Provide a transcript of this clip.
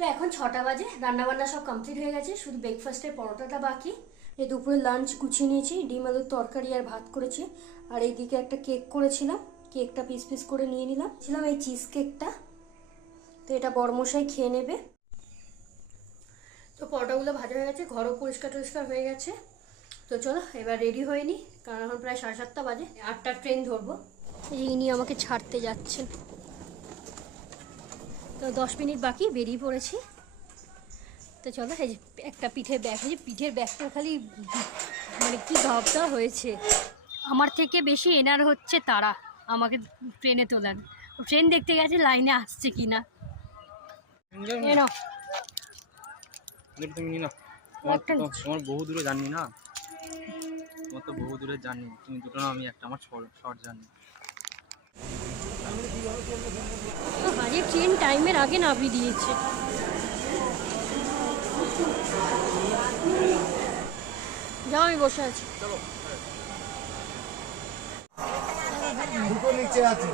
তো এখন ছটা বাজে, রান্নাবান্না সব কমপ্লিট হয়ে গেছে, শুধু ব্রেকফাস্টের পরোটাটা বাকি। এই দুপুরে লাঞ্চ গুছিয়ে নিয়েছি, ডিম আলুর তরকারি আর ভাত করেছি। আর এইদিকে একটা কেক করেছিলাম কেকটা পিস পিস করে নিয়ে নিলাম। ছিলাম এই চিজ কেকটা তো এটা বড়মশাই খেয়ে নেবে। তো পরোটাগুলো ভাজা হয়ে গেছে, ঘরও পরিষ্কার টরিষ্কার হয়ে গেছে। তো চলো, এবার রেডি হয়ে নি, কারণ এখন প্রায় সাড়ে সাতটা বাজে। আটটার ট্রেন ধরবো। ইনি আমাকে ছাড়তে যাচ্ছেন। তো দশ মিনিট বাকি বেরিয়ে পড়েছি। তো চলো এই যে একটা পিঠের ব্যাগ এই যে পিঠের ব্যাগটা খালি মানে কি ভাবটা হয়েছে? আমার থেকে বেশি এনার হচ্ছে তারা আমাকে ট্রেনে তোলার। ট্রেন দেখতে গেছে লাইনে আসছে কি না তুমি তোমার বহু দূরে জানি না? তোমার তো বহু দূরে জানি তুমি দুটো না আমি একটা আমার শর্ট জানি ট্রেন টাইমের আগে নামিয়ে দিয়েছে। যাও আমি বসে আছি। দুটো নিচে আছে।